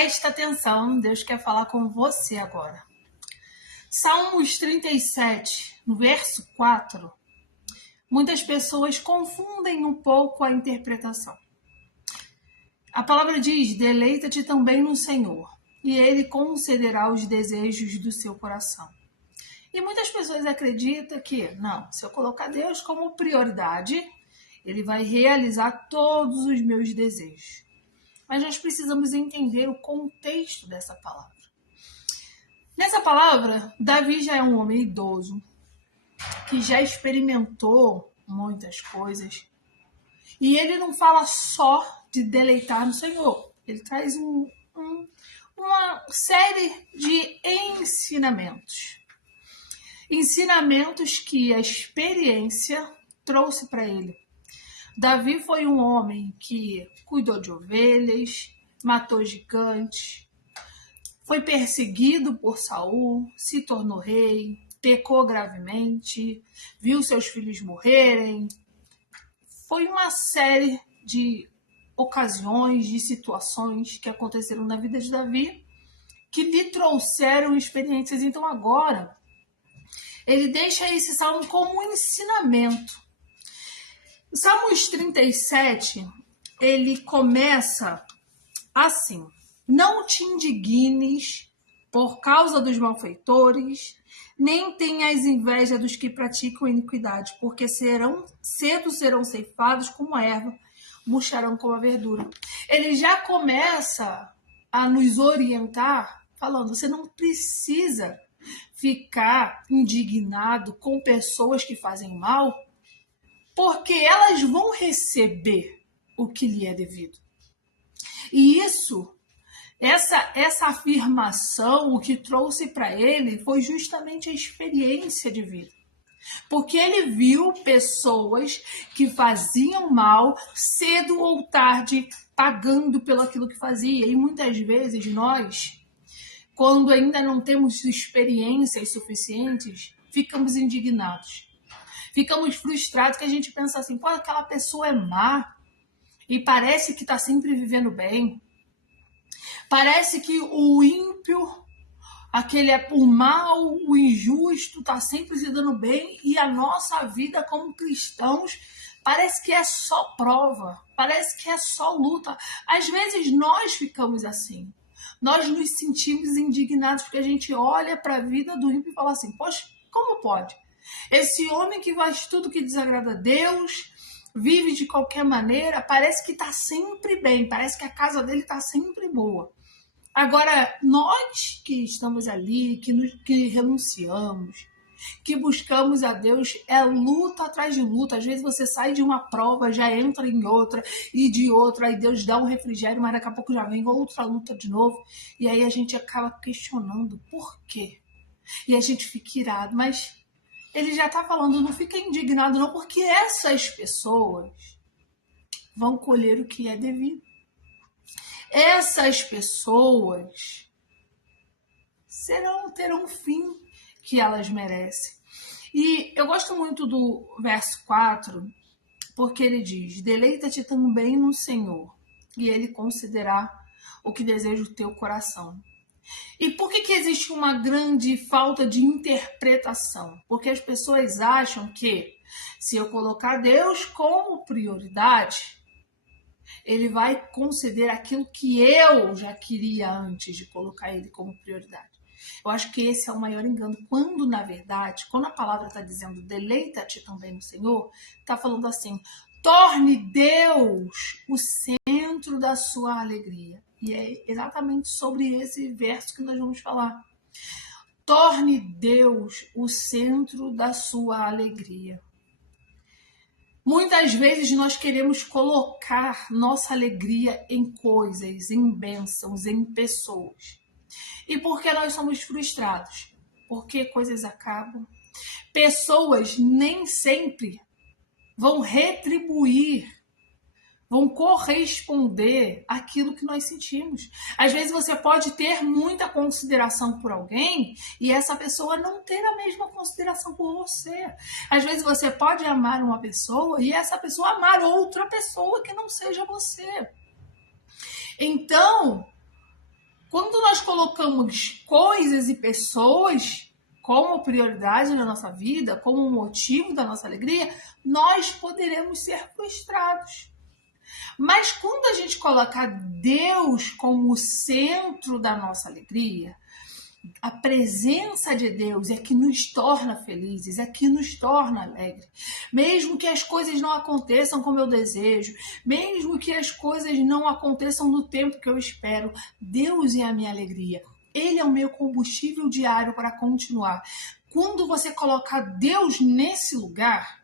Presta atenção, Deus quer falar com você agora. Salmos 37, no verso 4, muitas pessoas confundem um pouco a interpretação. A palavra diz: deleita-te também no Senhor, e Ele concederá os desejos do seu coração. E muitas pessoas acreditam que, não, se eu colocar Deus como prioridade, Ele vai realizar todos os meus desejos. Mas nós precisamos entender o contexto dessa palavra. Nessa palavra, Davi já é um homem idoso, que já experimentou muitas coisas. E ele não fala só de deleitar no Senhor. Ele traz uma série de ensinamentos. Ensinamentos que a experiência trouxe para ele. Davi foi um homem que cuidou de ovelhas, matou gigantes, foi perseguido por Saul, se tornou rei, pecou gravemente, viu seus filhos morrerem. Foi uma série de ocasiões, de situações que aconteceram na vida de Davi que lhe trouxeram experiências. Então agora, ele deixa esse salmo como um ensinamento. O Salmos 37, ele começa assim: não te indignes por causa dos malfeitores, nem tenhas inveja dos que praticam iniquidade, porque cedo serão ceifados como a erva, murcharão como a verdura. Ele já começa a nos orientar, falando: você não precisa ficar indignado com pessoas que fazem mal, porque elas vão receber o que lhe é devido. E essa afirmação, o que trouxe para ele foi justamente a experiência de vida. Porque ele viu pessoas que faziam mal cedo ou tarde, pagando pelo aquilo que fazia. E muitas vezes nós, quando ainda não temos experiências suficientes, ficamos indignados. Ficamos frustrados, que a gente pensa assim: pô, aquela pessoa é má e parece que está sempre vivendo bem. Parece que o ímpio, o mal, o injusto, está sempre se dando bem, e a nossa vida como cristãos parece que é só prova, parece que é só luta. Às vezes nós ficamos assim. Nós nos sentimos indignados porque a gente olha para a vida do ímpio e fala assim: poxa, como pode? Esse homem que faz tudo que desagrada a Deus, vive de qualquer maneira, parece que está sempre bem, parece que a casa dele está sempre boa. Agora, nós que estamos ali, que renunciamos, que buscamos a Deus, é luta atrás de luta. Às vezes você sai de uma prova, já entra em outra, e de outra, aí Deus dá um refrigério, mas daqui a pouco já vem outra luta de novo. E aí a gente acaba questionando por quê. E a gente fica irado, mas ele já está falando: não fica indignado não, porque essas pessoas vão colher o que é devido. Essas pessoas terão o fim que elas merecem. E eu gosto muito do verso 4, porque ele diz: deleita-te também no Senhor, e Ele concederá o que deseja o teu coração. E por que existe uma grande falta de interpretação? Porque as pessoas acham que, se eu colocar Deus como prioridade, Ele vai conceder aquilo que eu já queria antes de colocar Ele como prioridade. Eu acho que esse é o maior engano, quando, na verdade, quando a palavra está dizendo deleita-te também no Senhor, está falando assim: torne Deus o centro da sua alegria. E é exatamente sobre esse verso que nós vamos falar. Torne Deus o centro da sua alegria. Muitas vezes nós queremos colocar nossa alegria em coisas, em bênçãos, em pessoas. E por que nós somos frustrados? Porque coisas acabam. Pessoas nem sempre vão retribuir, vão corresponder àquilo que nós sentimos. Às vezes você pode ter muita consideração por alguém e essa pessoa não ter a mesma consideração por você. Às vezes você pode amar uma pessoa e essa pessoa amar outra pessoa que não seja você. Então, Quando nós colocamos coisas e pessoas como prioridade na nossa vida, como motivo da nossa alegria, nós poderemos ser frustrados. Mas quando a gente coloca Deus como o centro da nossa alegria, a presença de Deus é que nos torna felizes, é que nos torna alegres. Mesmo que as coisas não aconteçam como eu desejo, mesmo que as coisas não aconteçam no tempo que eu espero, Deus é a minha alegria. Ele é o meu combustível diário para continuar. Quando você coloca Deus nesse lugar,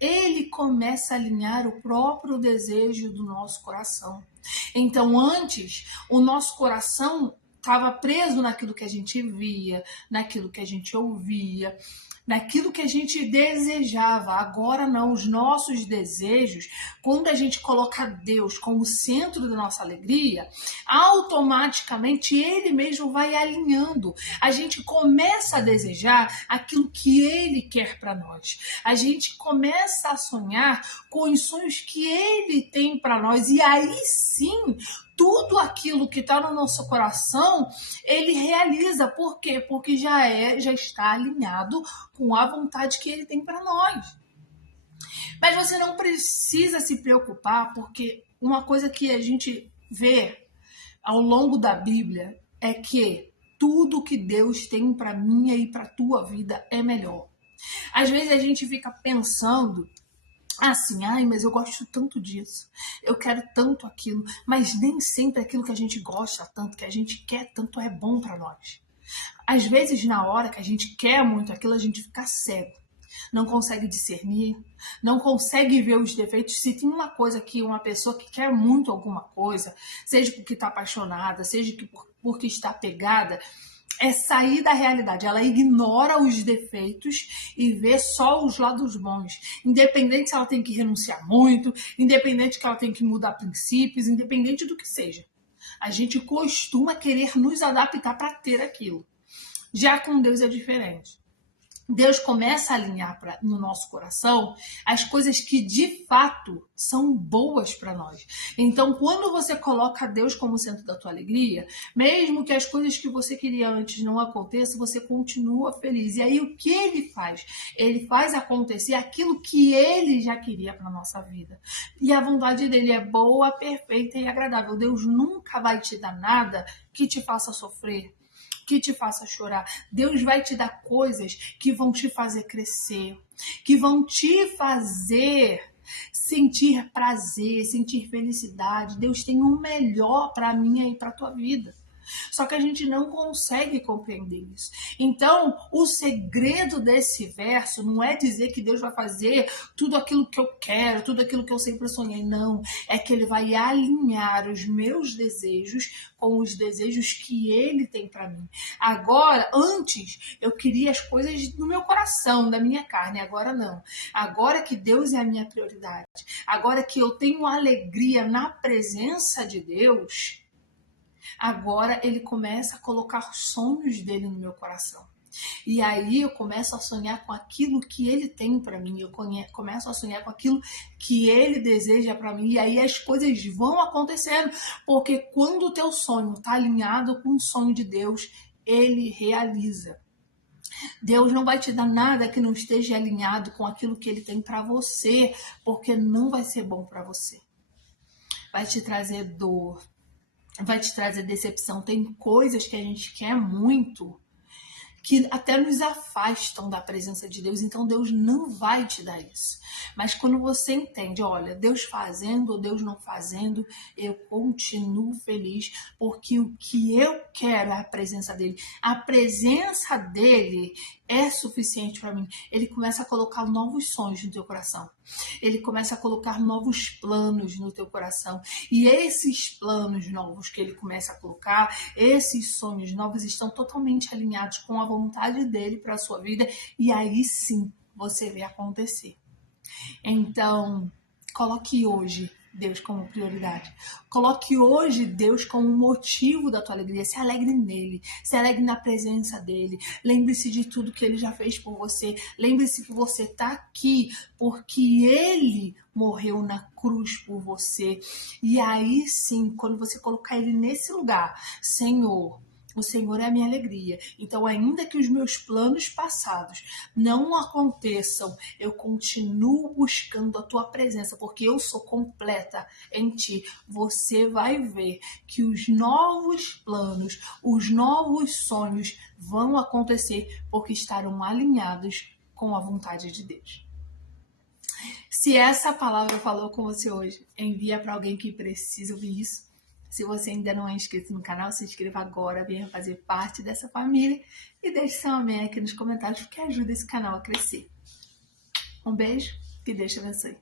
ele começa a alinhar o próprio desejo do nosso coração. Então, antes, o nosso coração estava preso naquilo que a gente via, naquilo que a gente ouvia, naquilo que a gente desejava. Agora não, os nossos desejos, quando a gente coloca Deus como centro da nossa alegria, automaticamente Ele mesmo vai alinhando. A gente começa a desejar aquilo que Ele quer para nós. A gente começa a sonhar com os sonhos que Ele tem para nós. E aí sim, tudo aquilo que está no nosso coração, ele realiza. Por quê? Porque já está alinhado com a vontade que ele tem para nós. Mas você não precisa se preocupar, porque uma coisa que a gente vê ao longo da Bíblia é que tudo que Deus tem para minha e para tua vida é melhor. Às vezes a gente fica pensando assim, ai, mas eu gosto tanto disso, eu quero tanto aquilo, mas nem sempre aquilo que a gente gosta tanto, que a gente quer tanto é bom para nós. Às vezes, na hora que a gente quer muito aquilo, a gente fica cego, não consegue discernir, não consegue ver os defeitos. Se tem uma coisa que uma pessoa que quer muito alguma coisa, seja porque está apaixonada, seja porque está apegada, é sair da realidade. Ela ignora os defeitos e vê só os lados bons. Independente se ela tem que renunciar muito, independente que ela tem que mudar princípios, independente do que seja. A gente costuma querer nos adaptar para ter aquilo. Já com Deus é diferente. Deus começa a alinhar no nosso coração as coisas que de fato são boas para nós. Então, quando você coloca Deus como centro da tua alegria, mesmo que as coisas que você queria antes não aconteçam, você continua feliz. E aí o que ele faz? Ele faz acontecer aquilo que ele já queria para nossa vida. E a vontade dele é boa, perfeita e agradável. Deus nunca vai te dar nada que te faça sofrer, que te faça chorar. Deus vai te dar coisas que vão te fazer crescer, que vão te fazer sentir prazer, sentir felicidade. Deus tem o melhor para mim e para tua vida. Só que a gente não consegue compreender isso. Então, o segredo desse verso não é dizer que Deus vai fazer tudo aquilo que eu quero, tudo aquilo que eu sempre sonhei. Não, é que ele vai alinhar os meus desejos com os desejos que ele tem para mim. Agora, antes, eu queria as coisas do meu coração, da minha carne. Agora não. Agora que Deus é a minha prioridade, agora que eu tenho alegria na presença de Deus, agora ele começa a colocar os sonhos dele no meu coração. E aí eu começo a sonhar com aquilo que ele tem para mim. Eu começo a sonhar com aquilo que ele deseja para mim. E aí as coisas vão acontecendo. Porque quando o teu sonho está alinhado com o sonho de Deus, ele realiza. Deus não vai te dar nada que não esteja alinhado com aquilo que ele tem para você. Porque não vai ser bom para você. Vai te trazer dor, vai te trazer decepção. Tem coisas que a gente quer muito que até nos afastam da presença de Deus. Então Deus não vai te dar isso. Mas quando você entende, olha, Deus fazendo ou Deus não fazendo, eu continuo feliz, porque o que eu quero é a presença dele. A presença dele é suficiente para mim. Ele começa a colocar novos sonhos no teu coração. Ele começa a colocar novos planos no teu coração. E esses planos novos que ele começa a colocar, esses sonhos novos estão totalmente alinhados com a vontade dele para a sua vida. E aí sim, você vê acontecer. Então, coloque hoje Deus como prioridade. Coloque hoje Deus como motivo da tua alegria. Se alegre nele, se alegre na presença dele. Lembre-se de tudo que ele já fez por você. Lembre-se que você está aqui porque ele morreu na cruz por você. E aí sim, quando você colocar ele nesse lugar, Senhor, o Senhor é a minha alegria. Então, ainda que os meus planos passados não aconteçam, eu continuo buscando a tua presença, porque eu sou completa em ti. Você vai ver que os novos planos, os novos sonhos vão acontecer porque estarão alinhados com a vontade de Deus. Se essa palavra falou com você hoje, envia para alguém que precisa ouvir isso. Se você ainda não é inscrito no canal, se inscreva agora, venha fazer parte dessa família e deixe seu amém aqui nos comentários, porque ajuda esse canal a crescer. Um beijo e Deus te abençoe.